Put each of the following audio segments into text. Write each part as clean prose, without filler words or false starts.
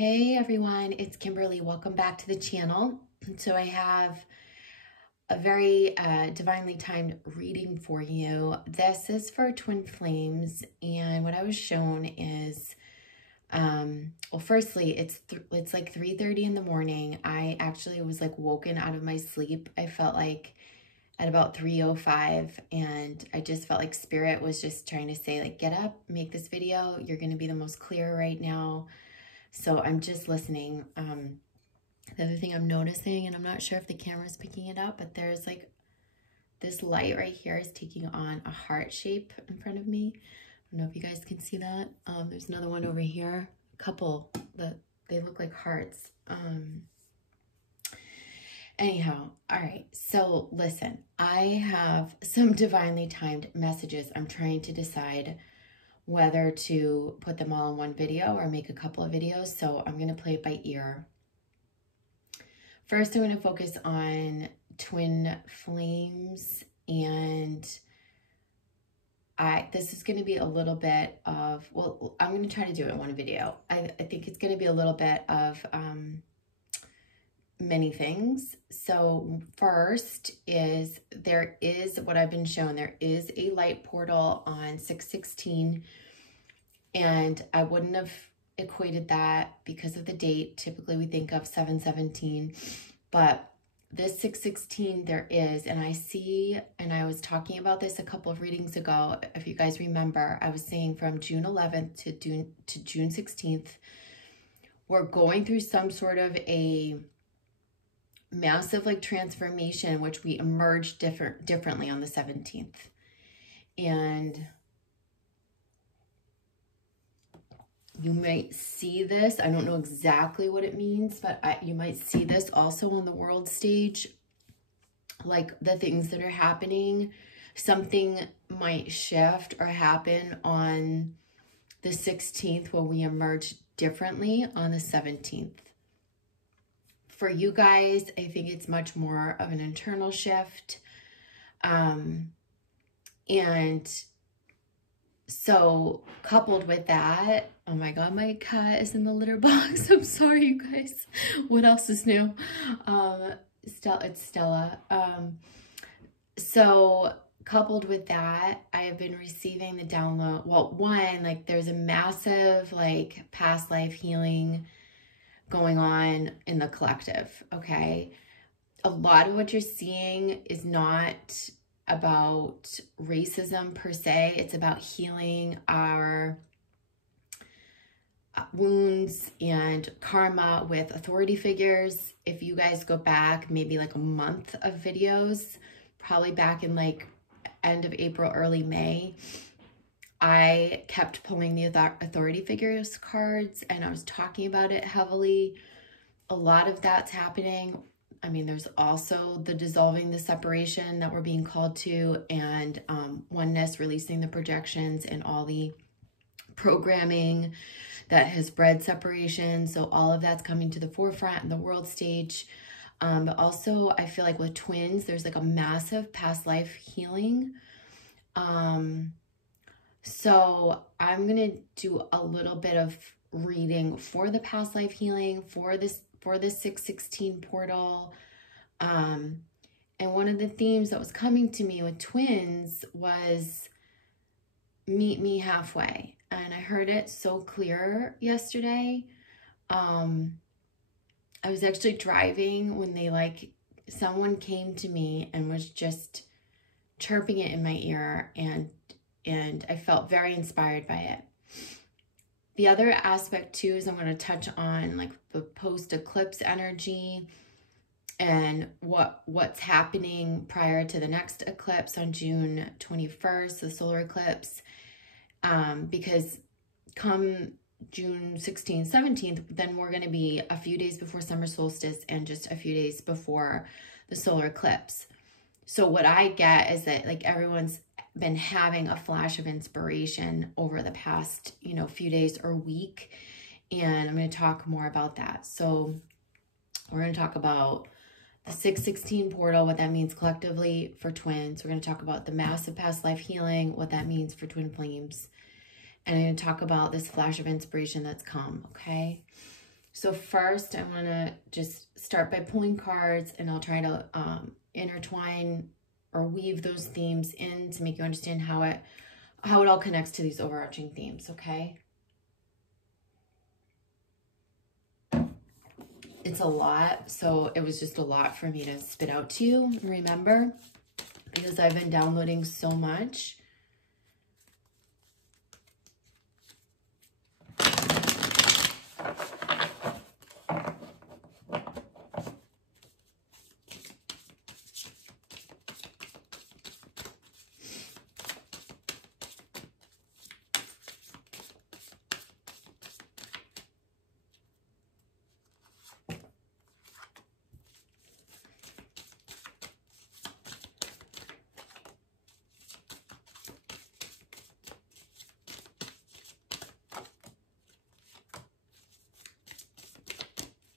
Hey everyone, it's Kimberly. Welcome back to the channel. So I have a very divinely timed reading for you. This is for twin flames, and what I was shown is, well, firstly, it's like 3:30 in the morning. I actually was like woken out of my sleep. I felt like at about 3:05, and I just felt like Spirit was just trying to say, like, get up, make this video. You're going to be the most clear right now. So I'm just listening. The other thing I'm noticing, and I'm not sure if the camera's picking it up, but there's like this light right here is taking on a heart shape in front of me. I don't know if you guys can see that. There's another one over here, a couple that they look like hearts. Anyhow, all right, so listen, I have some divinely timed messages. I'm trying to decide whether to put them all in one video or make a couple of videos, so I'm going to play it by ear. First, I'm going to focus on twin flames, and this is going to be a little bit of, well, I'm going to try to do it in one video. I think it's going to be a little bit of many things. So first is, there is what I've been shown. There is a light portal on 6/16, and I wouldn't have equated that because of the date. Typically we think of 7/17, but this 6/16 there is, and I see, and I was talking about this a couple of readings ago. If you guys remember, I was saying from June 11th to June 16th, we're going through some sort of a massive like transformation, which we emerge differently on the 17th. And you might see this, I don't know exactly what it means, but you might see this also on the world stage, like the things that are happening. Something might shift or happen on the 16th where we emerge differently on the 17th. For you guys, I think it's much more of an internal shift. And so coupled with that, oh my God, my cat is in the litter box. I'm sorry, you guys. What else is new? It's Stella. So coupled with that, I have been receiving the download. Well, one, like there's a massive like past life healing going on in the collective, okay? A lot of what you're seeing is not about racism per se. It's about healing our wounds and karma with authority figures. If you guys go back maybe like a month of videos, probably back in like end of April, early May, I kept pulling the authority figures cards, and I was talking about it heavily. A lot of that's happening. I mean, there's also the dissolving the separation that we're being called to, and oneness, releasing the projections and all the programming that has bred separation. So all of that's coming to the forefront in the world stage. But also I feel like with twins, there's like a massive past life healing. So I'm going to do a little bit of reading for the past life healing, for the 6/16 portal. And one of the themes that was coming to me with twins was meet me halfway. And I heard it so clear yesterday. I was actually driving when someone came to me and was just chirping it in my ear, and I felt very inspired by it. The other aspect too is I'm going to touch on like the post-eclipse energy and what's happening prior to the next eclipse on June 21st, the solar eclipse, because come June 16th, 17th, then we're going to be a few days before summer solstice and just a few days before the solar eclipse. So what I get is that like everyone's been having a flash of inspiration over the past, few days or week. And I'm going to talk more about that. So we're going to talk about the 6/16 portal, what that means collectively for twins. We're going to talk about the massive past life healing, what that means for twin flames. And I'm going to talk about this flash of inspiration that's come, okay? So first I want to just start by pulling cards, and I'll try to intertwine or weave those themes in to make you understand how it all connects to these overarching themes, okay? It's a lot, so it was just a lot for me to spit out to you, remember, because I've been downloading so much.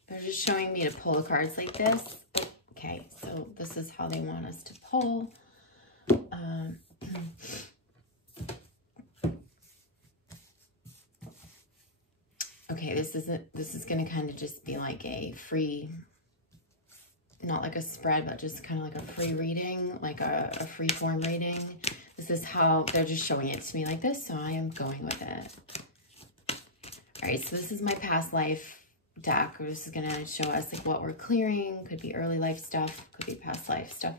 They're just showing me to pull the cards like this. Okay, so this is how they want us to pull. Okay, this is going to kind of just be like a free, not like a spread, but just kind of like a free reading, like a free form reading. This is how they're just showing it to me like this, so I am going with it. All right, so this is my past life deck. This is going to show us like what we're clearing. Could be early life stuff, could be past life stuff.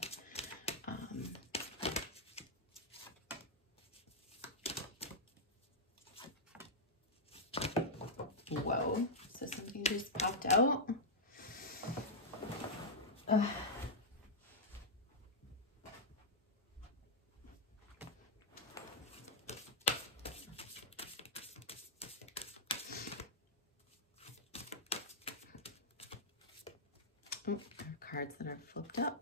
Whoa, so something just popped out. Oh, cards that are flipped up.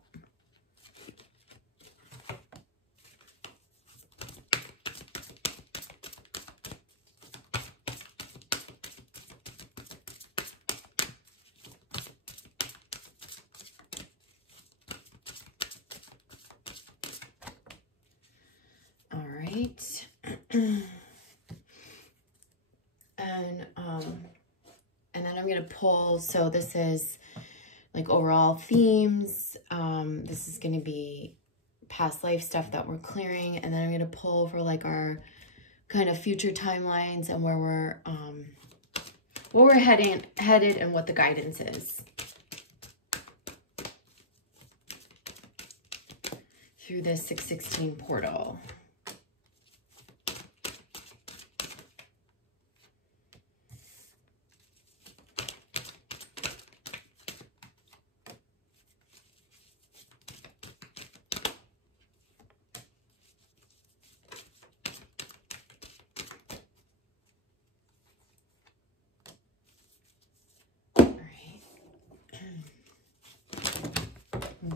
All right. And then I'm going to pull, so this is like overall themes. This is going to be past life stuff that we're clearing, and then I'm going to pull for like our kind of future timelines and where we're headed and what the guidance is through this 616 portal.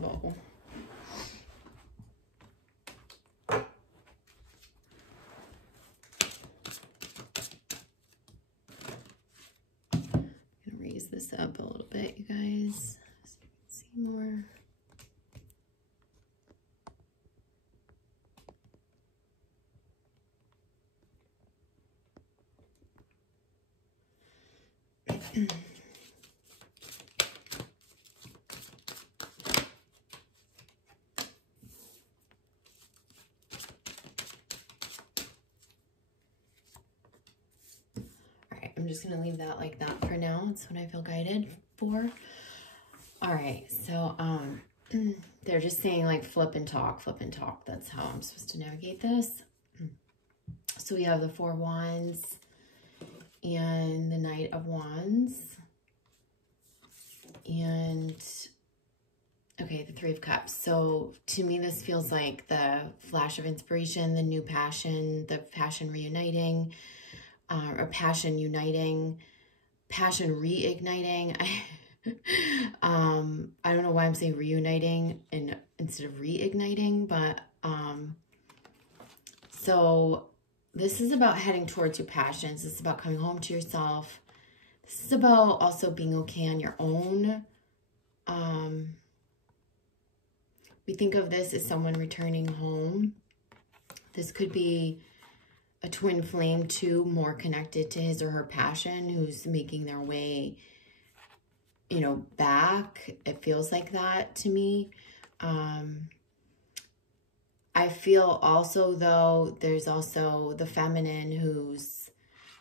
Whoa. I'm gonna raise this up a little bit, you guys, so you can see more. I'm just going to leave that like that for now. It's what I feel guided for. All right. So, they're just saying like flip and talk, flip and talk. That's how I'm supposed to navigate this. So we have the 4 Wands and the Knight of Wands. And, okay, the 3 of Cups. So to me, this feels like the flash of inspiration, the new passion, the passion reuniting. Or passion uniting, passion reigniting. I don't know why I'm saying reuniting instead of reigniting, but so this is about heading towards your passions. This is about coming home to yourself. This is about also being okay on your own. We think of this as someone returning home. This could be a twin flame too, more connected to his or her passion, who's making their way you know, back. It feels like that to me. I feel also, though, there's also the feminine who's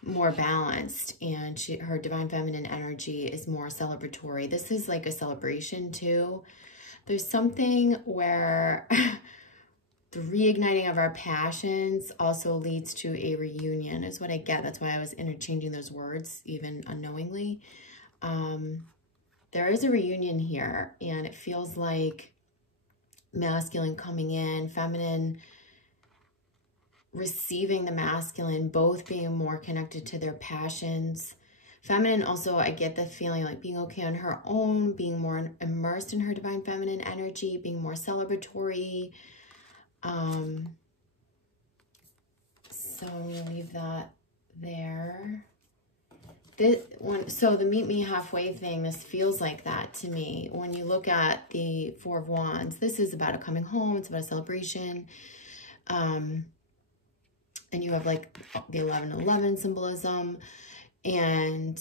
more balanced, and her divine feminine energy is more celebratory. This is like a celebration too. There's something where the reigniting of our passions also leads to a reunion is what I get. That's why I was interchanging those words even unknowingly. There is a reunion here, and it feels like masculine coming in, feminine receiving the masculine, both being more connected to their passions. Feminine also, I get the feeling like being okay on her own, being more immersed in her divine feminine energy, being more celebratory. So I'm going to leave that there. So the meet me halfway thing, this feels like that to me. When you look at the Four of Wands, this is about a coming home. It's about a celebration. And you have like the 11-11 symbolism. And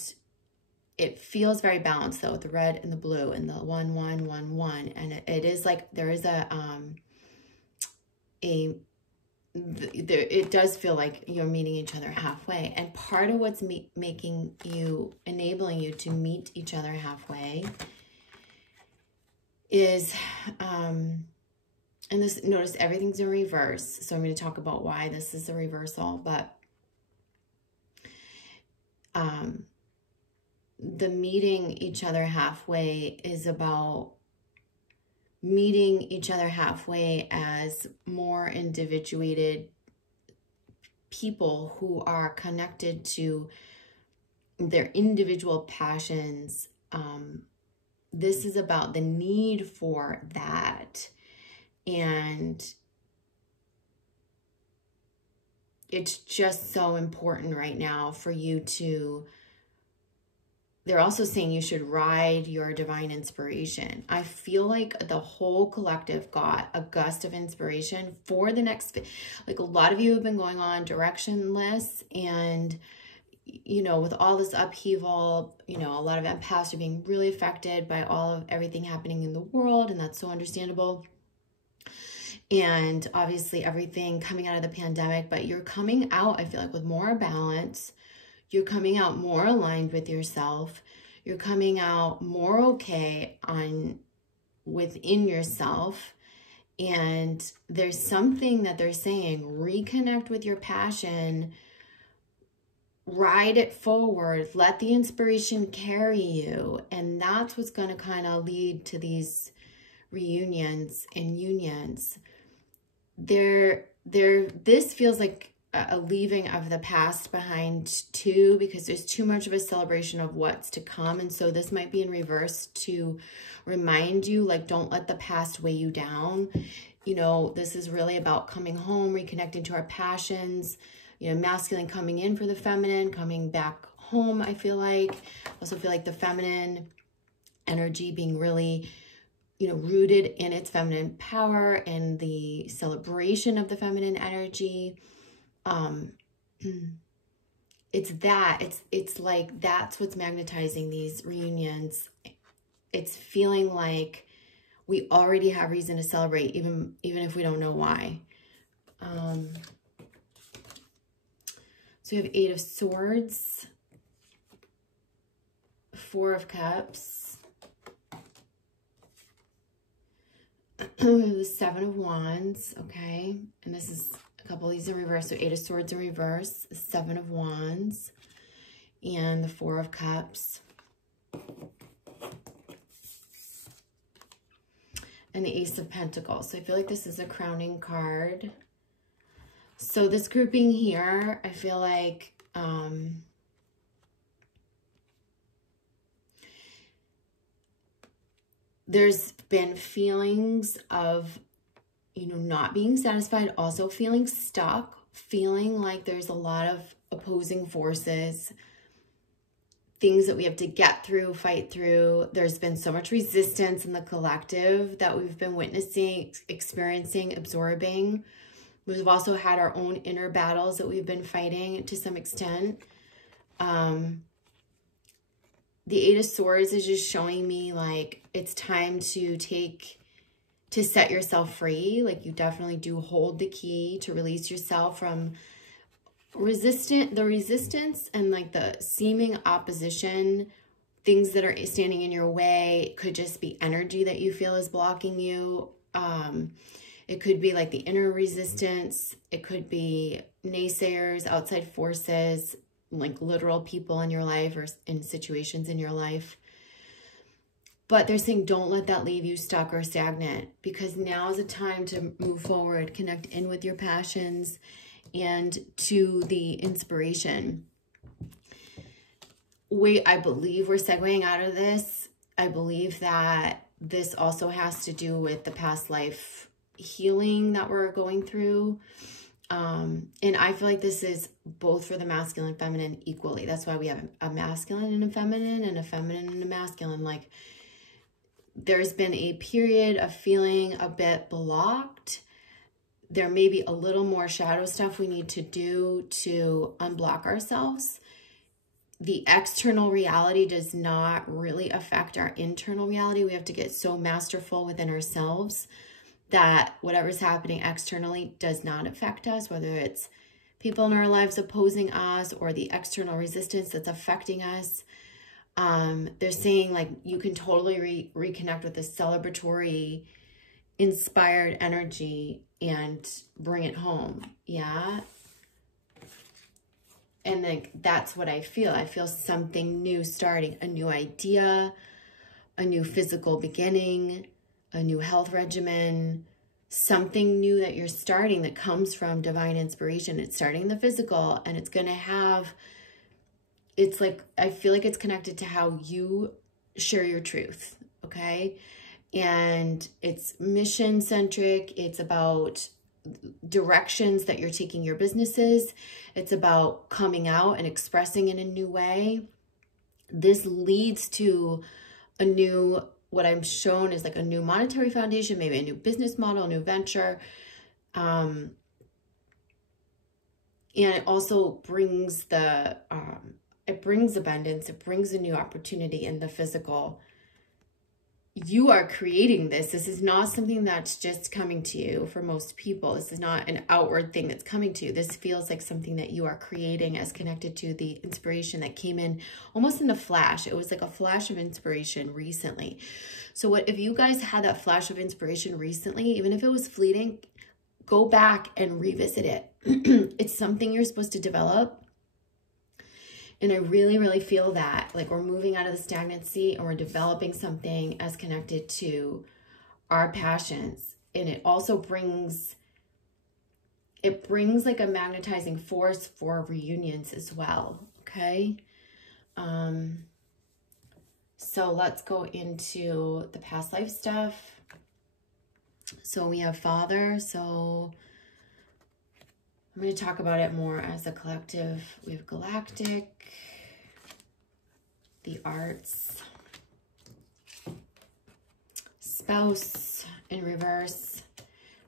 it feels very balanced though, with the red and the blue and the 1-1-1-1. And it is like there is it does feel like you're meeting each other halfway. And part of what's enabling you to meet each other halfway is, and this, notice everything's in reverse. So I'm going to talk about why this is a reversal, but the meeting each other halfway is about meeting each other halfway as more individuated people who are connected to their individual passions. This is about the need for that. And it's just so important right now for you to, they're also saying you should ride your divine inspiration. I feel like the whole collective got a gust of inspiration for the next, like a lot of you have been going on directionless, and, you know, with all this upheaval, you know, a lot of empaths are being really affected by everything happening in the world, and that's so understandable. And obviously everything coming out of the pandemic, but you're coming out, I feel like, with more balance. You're coming out more aligned with yourself. You're coming out more okay within yourself. And there's something that they're saying, reconnect with your passion, ride it forward, let the inspiration carry you. And that's what's going to kind of lead to these reunions and unions. This feels like a leaving of the past behind too, because there's too much of a celebration of what's to come. And so this might be in reverse to remind you, like, don't let the past weigh you down. You know, this is really about coming home, reconnecting to our passions, you know, masculine coming in for the feminine, coming back home. I feel like, also feel like the feminine energy being really, you know, rooted in its feminine power and the celebration of the feminine energy. It's like, that's what's magnetizing these reunions. It's feeling like we already have reason to celebrate, even if we don't know why. So we have 8 of Swords, 4 of Cups, we have the 7 of Wands, okay, and this is a couple of these in reverse. So 8 of Swords in reverse, 7 of Wands, and the 4 of Cups. And the Ace of Pentacles. So I feel like this is a crowning card. So this grouping here, I feel like there's been feelings of, you know, not being satisfied, also feeling stuck, feeling like there's a lot of opposing forces, things that we have to get through, fight through. There's been so much resistance in the collective that we've been witnessing, experiencing, absorbing. We've also had our own inner battles that we've been fighting to some extent. the Eight of Swords is just showing me like it's time to set yourself free. Like you definitely do hold the key to release yourself from the resistance and like the seeming opposition, things that are standing in your way. It could just be energy that you feel is blocking you. It could be like the inner resistance. It could be naysayers, outside forces, like literal people in your life or in situations in your life. But they're saying don't let that leave you stuck or stagnant, because now is a time to move forward, connect in with your passions and to the inspiration. I believe we're segueing out of this. I believe that this also has to do with the past life healing that we're going through. And I feel like this is both for the masculine and feminine equally. That's why we have a masculine and a feminine and a masculine. Like there's been a period of feeling a bit blocked. There may be a little more shadow stuff we need to do to unblock ourselves. The external reality does not really affect our internal reality. We have to get so masterful within ourselves that whatever's happening externally does not affect us, whether it's people in our lives opposing us or the external resistance that's affecting us. They're saying like you can totally reconnect with this celebratory, inspired energy and bring it home. Yeah. And like that's what I feel. I feel something new starting, a new idea, a new physical beginning, a new health regimen, something new that you're starting that comes from divine inspiration. It's starting the physical, and it's going to have, it's like, I feel like it's connected to how you share your truth. Okay. And it's mission centric. It's about directions that you're taking your businesses. It's about coming out and expressing in a new way. This leads to a new, what I'm shown is like a new monetary foundation, maybe a new business model, a new venture. And it also brings it brings abundance. It brings a new opportunity in the physical. You are creating this. This is not something that's just coming to you for most people. This is not an outward thing that's coming to you. This feels like something that you are creating as connected to the inspiration that came in almost in a flash. It was like a flash of inspiration recently. So what if you guys had that flash of inspiration recently, even if it was fleeting, go back and revisit it. It's something you're supposed to develop. And I really, really feel that like we're moving out of the stagnancy and we're developing something as connected to our passions. And it also brings like a magnetizing force for reunions as well. Okay. So let's go into the past life stuff. So we have Father. So I'm going to talk about it more as a collective. We have Galactic, the Arts, Spouse in reverse,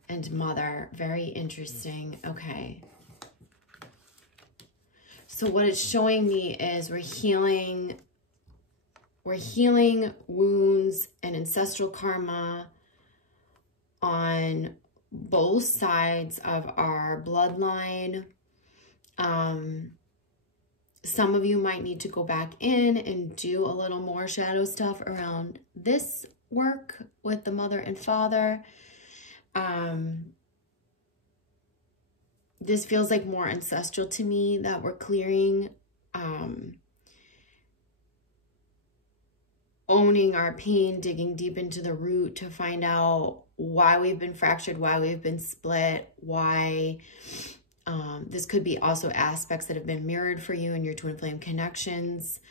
and Mother. Very interesting. Okay. So what it's showing me is we're healing wounds and ancestral karma on both sides of our bloodline. Some of you might need to go back in and do a little more shadow stuff around this work with the mother and father. This feels like more ancestral to me that we're clearing. Owning our pain, digging deep into the root to find out why we've been fractured, why we've been split, why this could be also aspects that have been mirrored for you in your twin flame connections.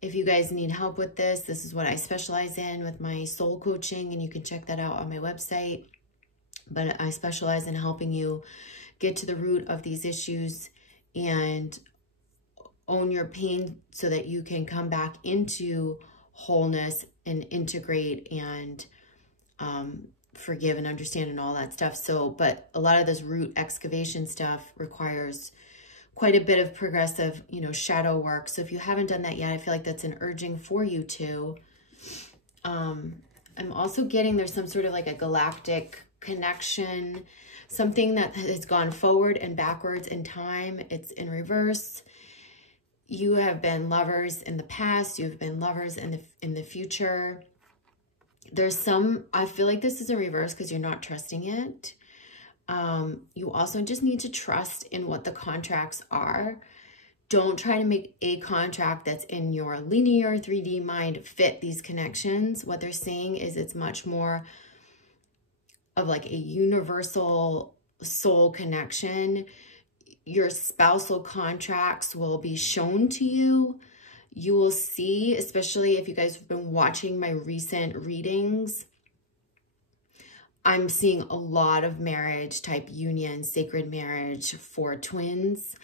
If you guys need help with this, this is what I specialize in with my soul coaching, and you can check that out on my website. But I specialize in helping you get to the root of these issues and own your pain so that you can come back into wholeness and integrate and forgive and understand and all that stuff. So, but a lot of this root excavation stuff requires quite a bit of progressive, you know, shadow work. So if you haven't done that yet, I feel like that's an urging for you to. I'm also getting there's some sort of like a galactic connection, something that has gone forward and backwards in time. It's in reverse. You have been lovers in the past. You've been lovers in the future. There's some, I feel like this is in reverse because you're not trusting it. You also just need to trust in what the contracts are. Don't try to make a contract that's in your linear 3D mind fit these connections. What they're saying is it's much more of like a universal soul connection. Your spousal contracts will be shown to you. You will see, especially if you guys have been watching my recent readings, I'm seeing a lot of marriage type union, sacred marriage for twins.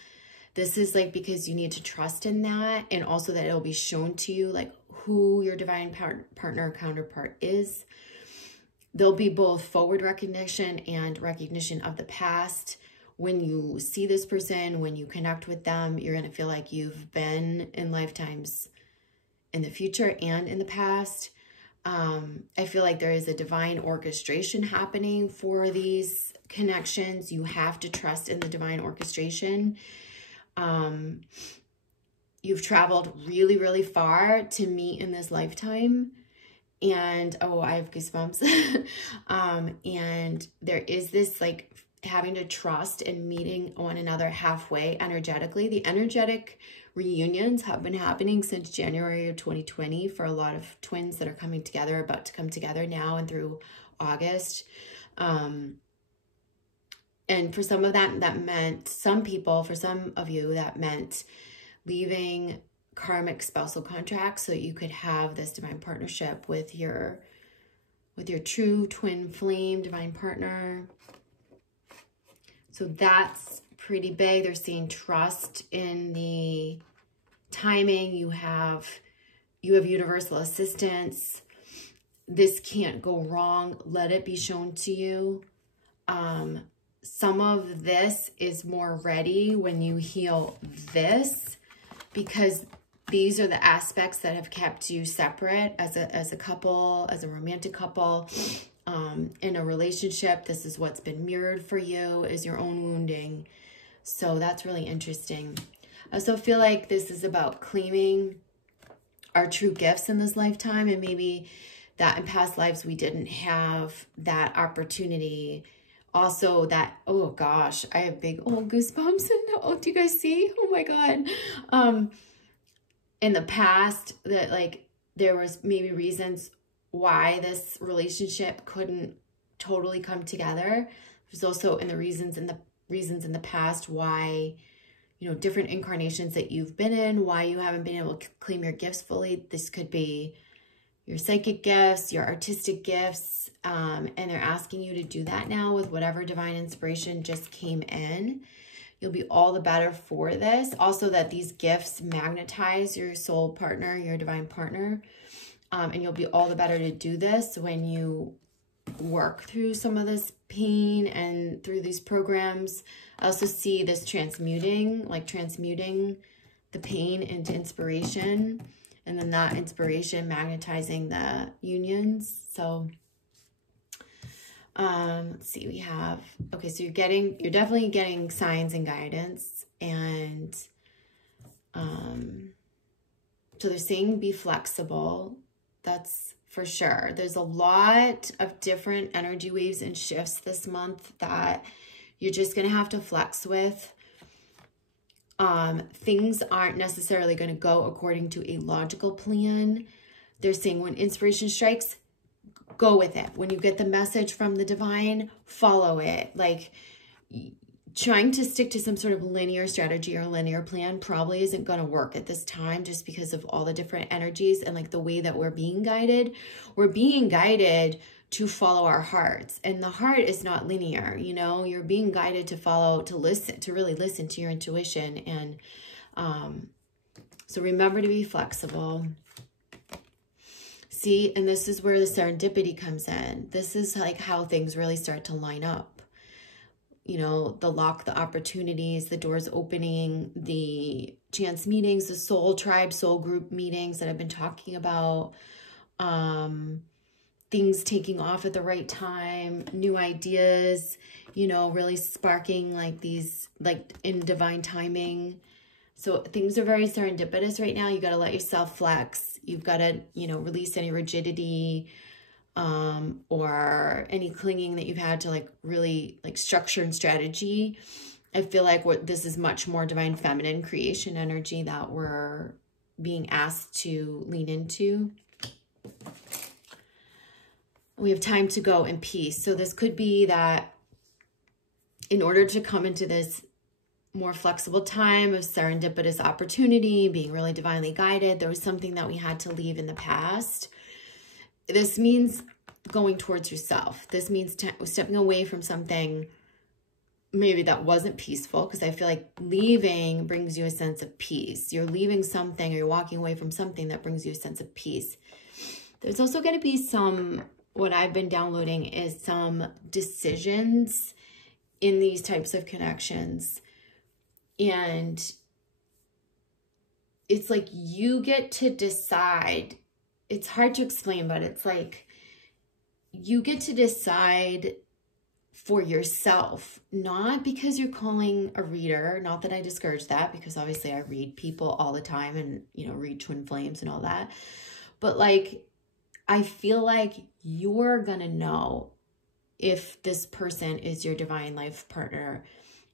This is like because you need to trust in that, and also that it'll be shown to you like who your divine partner counterpart is. There'll be both forward recognition and recognition of the past. When you see this person, when you connect with them, you're going to feel like you've been in lifetimes in the future and in the past. I feel like there is a divine orchestration happening for these connections. You have to trust in the divine orchestration. You've traveled really, really far to meet in this lifetime. And, oh, I have goosebumps. And there is this like having to trust and meeting one another halfway energetically. The energetic reunions have been happening since January of 2020 for a lot of twins that are coming together, about to come together now and through August. And for some of that meant, some people, for some of you, that meant leaving karmic spousal contracts so you could have this divine partnership with your true twin flame divine partner. So that's pretty big. They're seeing trust in the timing. You have universal assistance. This can't go wrong. Let it be shown to you. Some of this is more ready when you heal this, because these are the aspects that have kept you separate as a couple, as a romantic couple. In a relationship, this is what's been mirrored for you, is your own wounding. So that's really interesting. I also feel like this is about claiming our true gifts in this lifetime, and maybe that in past lives we didn't have that opportunity. Also that, oh gosh, I have big old goosebumps. And oh, do you guys see? Oh my God. In the past, that like there was maybe reasons why this relationship couldn't totally come together. There's also in the reasons in the past why, you know, different incarnations that you've been in, why you haven't been able to claim your gifts fully. This could be your psychic gifts, your artistic gifts, and they're asking you to do that now with whatever divine inspiration just came in. You'll be all the better for this. Also that these gifts magnetize your soul partner, your divine partner. And you'll be all the better to do this when you work through some of this pain and through these programs. I also see this transmuting the pain into inspiration, and then that inspiration magnetizing the unions. So let's see, we have, okay, so you're definitely getting signs and guidance, and so they're saying be flexible. That's for sure. There's a lot of different energy waves and shifts this month that you're just going to have to flex with. Things aren't necessarily going to go according to a logical plan. They're saying when inspiration strikes, go with it. When you get the message from the divine, follow it. Like, trying to stick to some sort of linear strategy or linear plan probably isn't going to work at this time, just because of all the different energies and like the way that we're being guided. We're being guided to follow our hearts, and the heart is not linear. You know, you're being guided to follow, to listen, to really listen to your intuition. And so remember to be flexible. See, and this is where the serendipity comes in. This is like how things really start to line up. you know, the luck, the opportunities, the doors opening, the chance meetings, the soul tribe, soul group meetings that I've been talking about, things taking off at the right time, new ideas, you know, really sparking like these, like in divine timing. So things are very serendipitous right now. You got to let yourself flex. You've got to, you know, release any rigidity, or any clinging that you've had to like really like structure and strategy. I feel like this is much more divine feminine creation energy that we're being asked to lean into. We have time to go in peace. So this could be that in order to come into this more flexible time of serendipitous opportunity, being really divinely guided, there was something that we had to leave in the past. This means going towards yourself. This means stepping away from something maybe that wasn't peaceful, because I feel like leaving brings you a sense of peace. You're leaving something, or you're walking away from something that brings you a sense of peace. There's also going to be what I've been downloading is some decisions in these types of connections. And it's like you get to decide. It's hard to explain, but it's like you get to decide for yourself, not because you're calling a reader. Not that I discourage that, because obviously I read people all the time and, you know, read twin flames and all that. But like, I feel like you're going to know if this person is your divine life partner,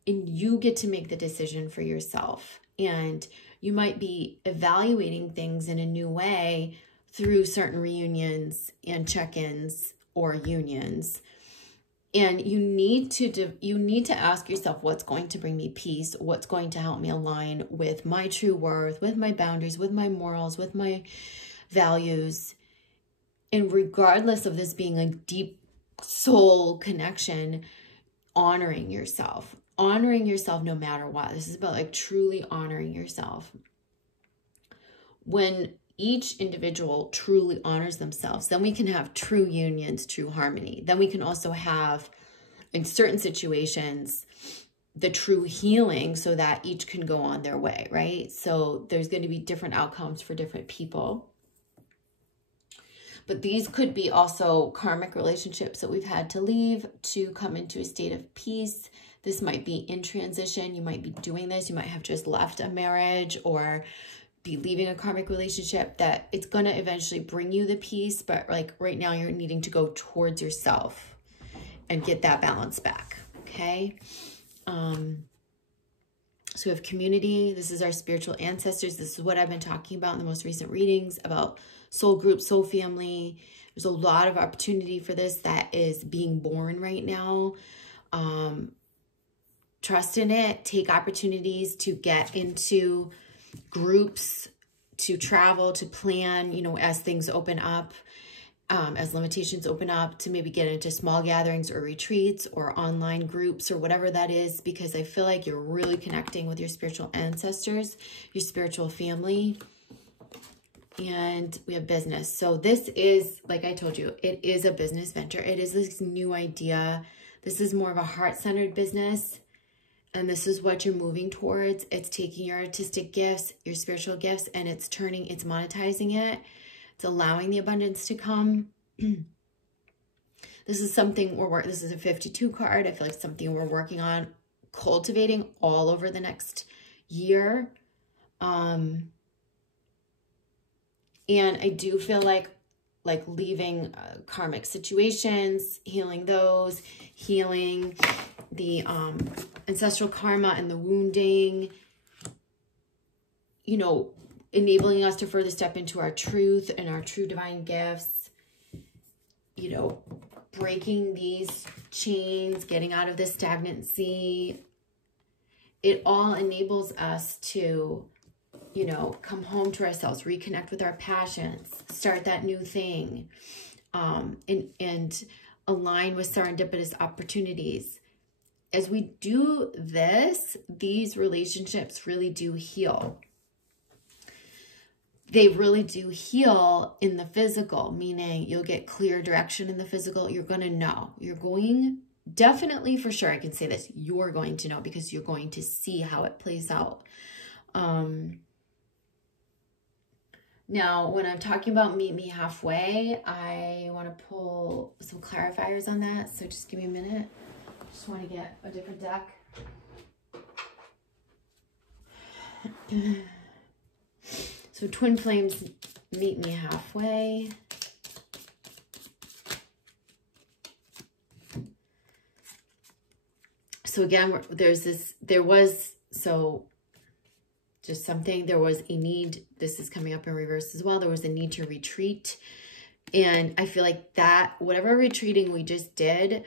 and you get to make the decision for yourself. And you might be evaluating things in a new way through certain reunions and check-ins or unions. And you need to ask yourself, what's going to bring me peace? What's going to help me align with my true worth, with my boundaries, with my morals, with my values? And regardless of this being a deep soul connection, honoring yourself no matter what. This is about like truly honoring yourself. When each individual truly honors themselves, then we can have true unions, true harmony. Then we can also have, in certain situations, the true healing, so that each can go on their way, right? So there's going to be different outcomes for different people. But these could be also karmic relationships that we've had to leave to come into a state of peace. This might be in transition. You might be doing this. You might have just left a marriage or be leaving a karmic relationship that it's going to eventually bring you the peace. But like right now, you're needing to go towards yourself and get that balance back. Okay. So we have community. This is our spiritual ancestors. This is what I've been talking about in the most recent readings about soul group, soul family. There's a lot of opportunity for this that is being born right now. Trust in it. Take opportunities to get into groups, to travel, to plan, you know, as things open up, as limitations open up, to maybe get into small gatherings or retreats or online groups or whatever that is, because I feel like you're really connecting with your spiritual ancestors, your spiritual family. And we have business. So this is, like I told you, it is a business venture. It is this new idea. This is more of a heart-centered business. And this is what you're moving towards. It's taking your artistic gifts, your spiritual gifts, and it's monetizing it. It's allowing the abundance to come. This is something this is a 52 card. I feel like something we're working on, cultivating all over the next year. And I do feel like leaving karmic situations, healing those, healing the ancestral karma and the wounding, you know, enabling us to further step into our truth and our true divine gifts, you know, breaking these chains, getting out of this stagnancy. It all enables us to, you know, come home to ourselves, reconnect with our passions, start that new thing, and align with serendipitous opportunities. As we do this, these relationships really do heal. They really do heal in the physical, meaning you'll get clear direction in the physical. You're going to know. You're going definitely for sure I can say this, you're going to know because you're going to see how it plays out. Now, when I'm talking about meet me halfway, I want to pull some clarifiers on that. So just give me a minute. Just want to get a different deck. So twin flames, meet me halfway. So again, there was a need, this is coming up in reverse as well, there was a need to retreat. And I feel like that, whatever retreating we just did,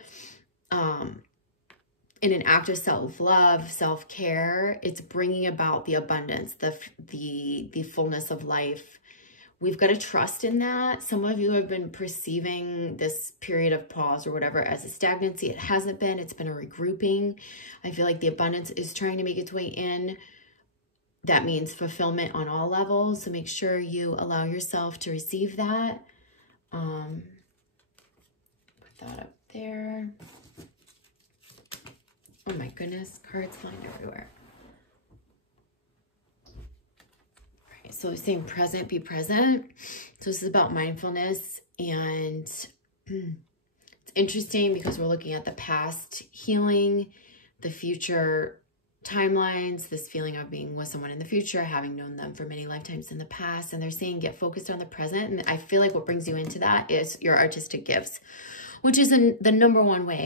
in an act of self-love, self-care, it's bringing about the abundance, the fullness of life. We've got to trust in that. Some of you have been perceiving this period of pause or whatever as a stagnancy. It hasn't been. It's been a regrouping. I feel like the abundance is trying to make its way in. That means fulfillment on all levels. So make sure you allow yourself to receive that. Put that up there. Oh my goodness, cards flying everywhere. All right, so it's saying present, be present. So this is about mindfulness, and it's interesting because we're looking at the past healing, the future timelines, this feeling of being with someone in the future, having known them for many lifetimes in the past, and they're saying get focused on the present. And I feel like what brings you into that is your artistic gifts, which is the #1 way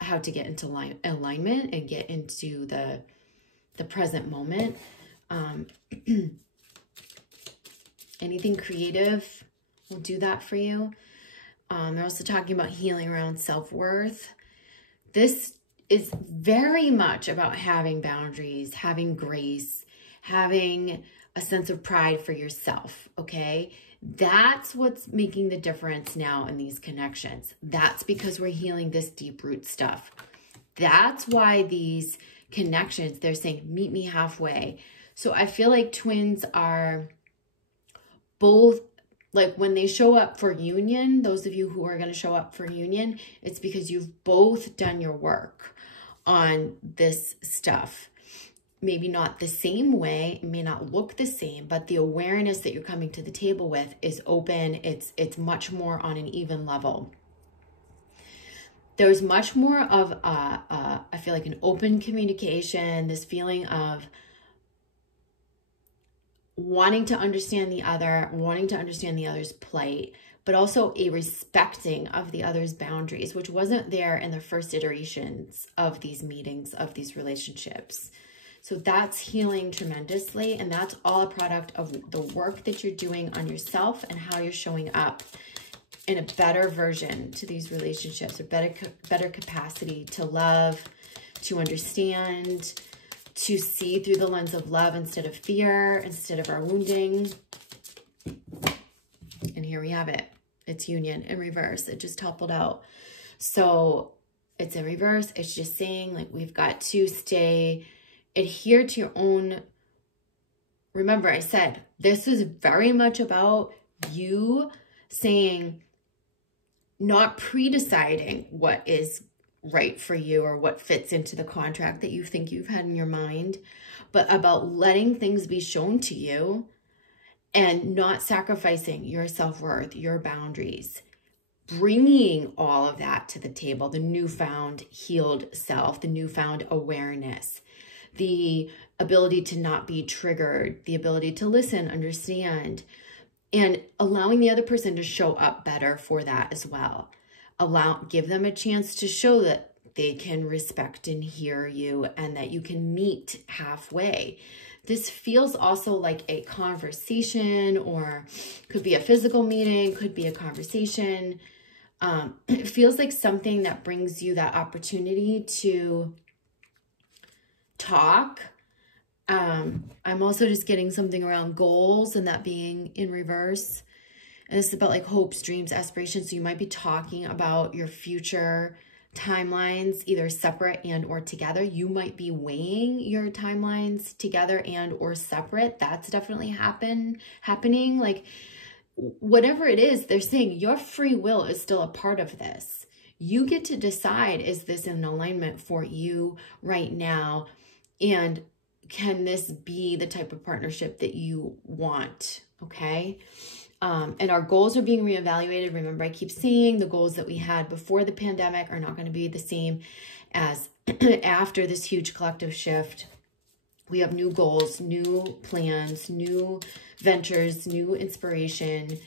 how to get into alignment and get into the present moment. Anything creative will do that for you. They're also talking about healing around self-worth. This is very much about having boundaries, having grace, having a sense of pride for yourself, okay? That's what's making the difference now in these connections. That's because we're healing this deep root stuff. That's why these connections, they're saying, meet me halfway. So I feel like twins are both, like when they show up for union, those of you who are going to show up for union, it's because you've both done your work on this stuff. Maybe not the same way, it may not look the same, but the awareness that you're coming to the table with is open. It's much more on an even level. There's much more of I feel like an open communication, this feeling of wanting to understand the other, wanting to understand the other's plight, but also a respecting of the other's boundaries, which wasn't there in the first iterations of these meetings, of these relationships. So that's healing tremendously, and that's all a product of the work that you're doing on yourself and how you're showing up in a better version to these relationships, a better capacity to love, to understand, to see through the lens of love instead of fear, instead of our wounding. And here we have it. It's union in reverse. It just toppled out. So it's in reverse. It's just saying, like, we've got to adhere to your own. Remember, I said, this is very much about you saying, not pre-deciding what is right for you or what fits into the contract that you think you've had in your mind, but about letting things be shown to you and not sacrificing your self-worth, your boundaries, bringing all of that to the table, the newfound healed self, the newfound awareness, the ability to not be triggered, the ability to listen, understand, and allowing the other person to show up better for that as well. Give them a chance to show that they can respect and hear you and that you can meet halfway. This feels also like a conversation, or could be a physical meeting, could be a conversation. It feels like something that brings you that opportunity to talk. I'm also just getting something around goals and that being in reverse. And this is about like hopes, dreams, aspirations. So you might be talking about your future timelines, either separate and or together. You might be weighing your timelines together and or separate. That's definitely happening. Like whatever it is, they're saying your free will is still a part of this. You get to decide, is this in alignment for you right now? And can this be the type of partnership that you want? Okay. And our goals are being reevaluated. Remember, I keep saying the goals that we had before the pandemic are not going to be the same as after this huge collective shift. We have new goals, new plans, new ventures, new inspiration.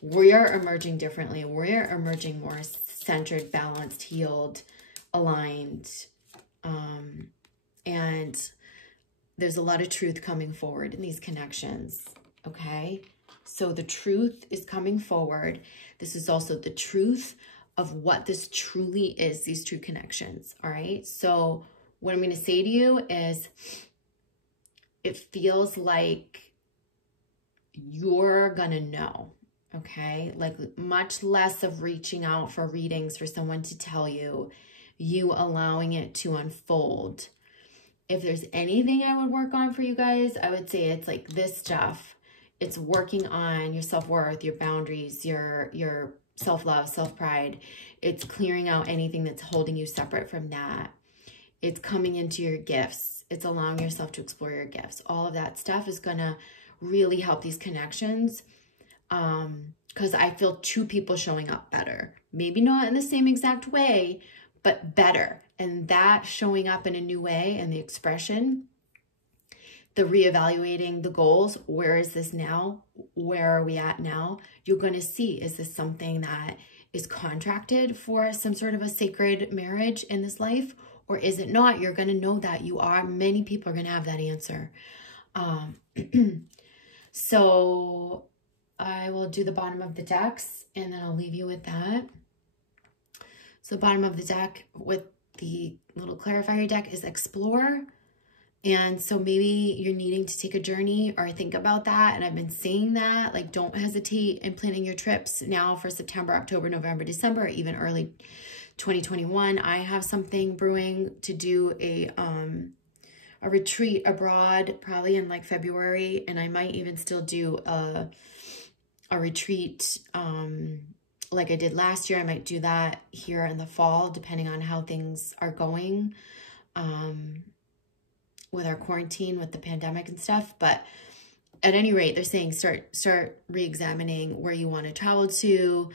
We are emerging differently. We're emerging more centered, balanced, healed, aligned. And there's a lot of truth coming forward in these connections, okay? So the truth is coming forward. This is also the truth of what this truly is, these true connections, all right? So what I'm going to say to you is, it feels like you're going to know, okay? Like much less of reaching out for readings for someone to tell you, you allowing it to unfold. If there's anything I would work on for you guys, I would say it's like this stuff. It's working on your self-worth, your boundaries, your self-love, self-pride. It's clearing out anything that's holding you separate from that. It's coming into your gifts. It's allowing yourself to explore your gifts. All of that stuff is going to really help these connections, because I feel two people showing up better. Maybe not in the same exact way, but better. And that showing up in a new way, and the expression, the reevaluating the goals. Where is this now? Where are we at now? You're going to see, is this something that is contracted for some sort of a sacred marriage in this life? Or is it not? You're going to know that you are. Many people are going to have that answer. So I will do the bottom of the decks, and then I'll leave you with that. So bottom of the deck with the little clarifier deck is explore. And so maybe you're needing to take a journey or think about that. And I've been saying that, like, don't hesitate in planning your trips now for September, October, November, December, or even early 2021. I have something brewing to do a retreat abroad, probably in like February. And I might even still do a retreat, like I did last year. I might do that here in the fall, depending on how things are going, with our quarantine, with the pandemic and stuff. But at any rate, they're saying start re-examining where you want to travel to,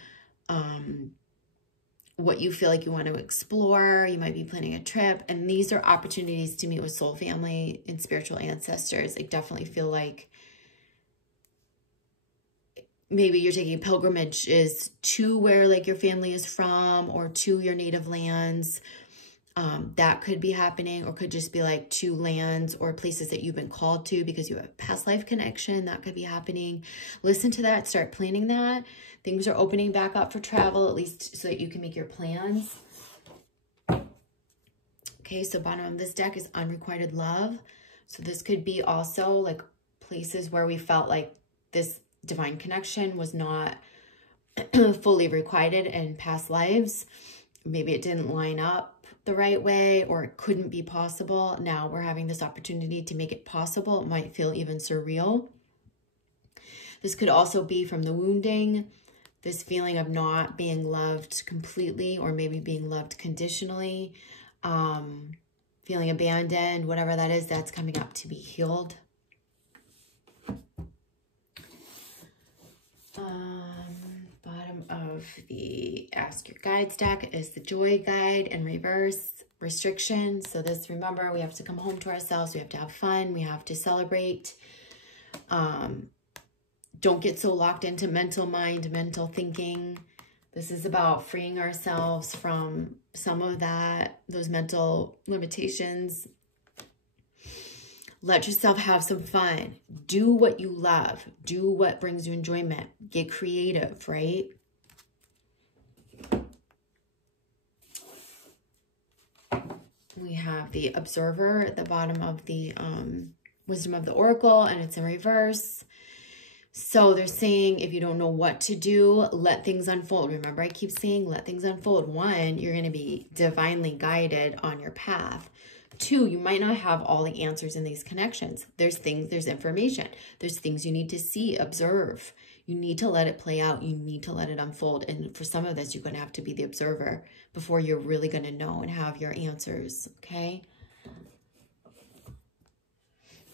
what you feel like you want to explore. You might be planning a trip, and these are opportunities to meet with soul family and spiritual ancestors. I definitely feel like maybe you're taking pilgrimages to where like your family is from, or to your native lands. That could be happening, or could just be like to lands or places that you've been called to because you have a past life connection. That could be happening. Listen to that. Start planning that. Things are opening back up for travel, at least so that you can make your plans. Okay, so bottom of this deck is Unrequited Love. So this could be also like places where we felt like this divine connection was not fully requited in past lives. Maybe it didn't line up the right way, or it couldn't be possible. Now we're having this opportunity to make it possible. It might feel even surreal. This could also be from the wounding, this feeling of not being loved completely, or maybe being loved conditionally, feeling abandoned, whatever that is, that's coming up to be healed. Bottom of the Ask Your Guides deck is the Joy Guide in reverse, restriction. So this, remember, we have to come home to ourselves. We have to have fun. We have to celebrate. Don't get so locked into mental thinking. This is about freeing ourselves from some of that, those mental limitations. Let yourself have some fun. Do what you love. Do what brings you enjoyment. Get creative, right? We have the Observer at the bottom of the Wisdom of the Oracle, and it's in reverse. So they're saying if you don't know what to do, let things unfold. Remember, I keep saying let things unfold. One, you're going to be divinely guided on your path. Two, you might not have all the answers in these connections. There's things, there's information. There's things you need to see, observe. You need to let it play out. You need to let it unfold. And for some of this, you're going to have to be the observer before you're really going to know and have your answers, okay?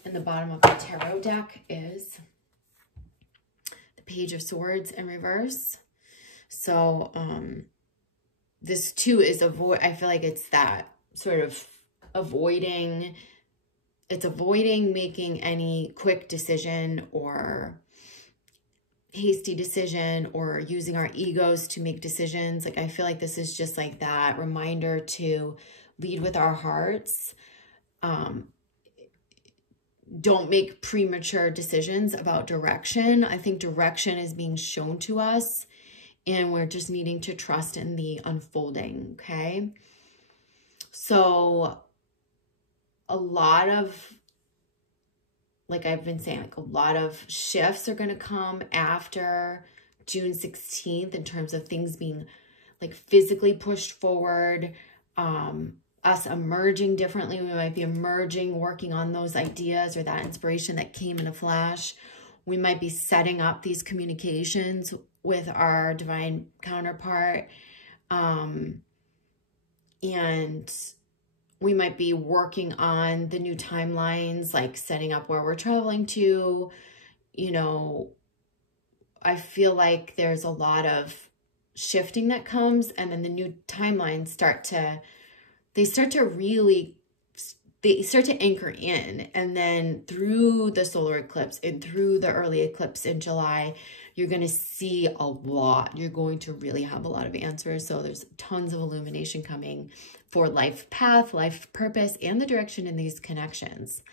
And the bottom of the tarot deck is the Page of Swords in reverse. So this too is I feel like it's that sort of avoiding making any quick decision or hasty decision or using our egos to make decisions. Like, I feel like this is just like that reminder to lead with our hearts. Don't make premature decisions about direction. I think direction is being shown to us and we're just needing to trust in the unfolding, okay? So a lot of, like I've been saying, like a lot of shifts are going to come after June 16th in terms of things being like physically pushed forward, us emerging differently. We might be emerging, working on those ideas or that inspiration that came in a flash. We might be setting up these communications with our divine counterpart. And we might be working on the new timelines, like setting up where we're traveling to. You know, I feel like there's a lot of shifting that comes, and then the new timelines start to anchor in. And then through the solar eclipse and through the early eclipse in July, you're going to see a lot. You're going to really have a lot of answers. So there's tons of illumination coming for life path, life purpose, and the direction in these connections.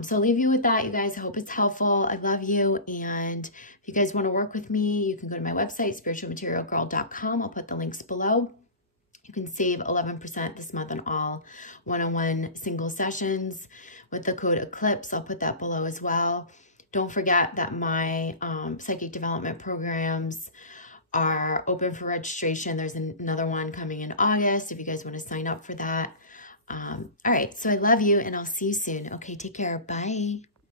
So I'll leave you with that, you guys. I hope it's helpful. I love you. And if you guys want to work with me, you can go to my website, spiritualmaterialgirl.com. I'll put the links below. You can save 11% this month on all one-on-one single sessions with the code ECLIPSE. I'll put that below as well. Don't forget that my psychic development programs are open for registration. There's another one coming in August if you guys want to sign up for that. All right, so I love you and I'll see you soon. Okay, take care. Bye.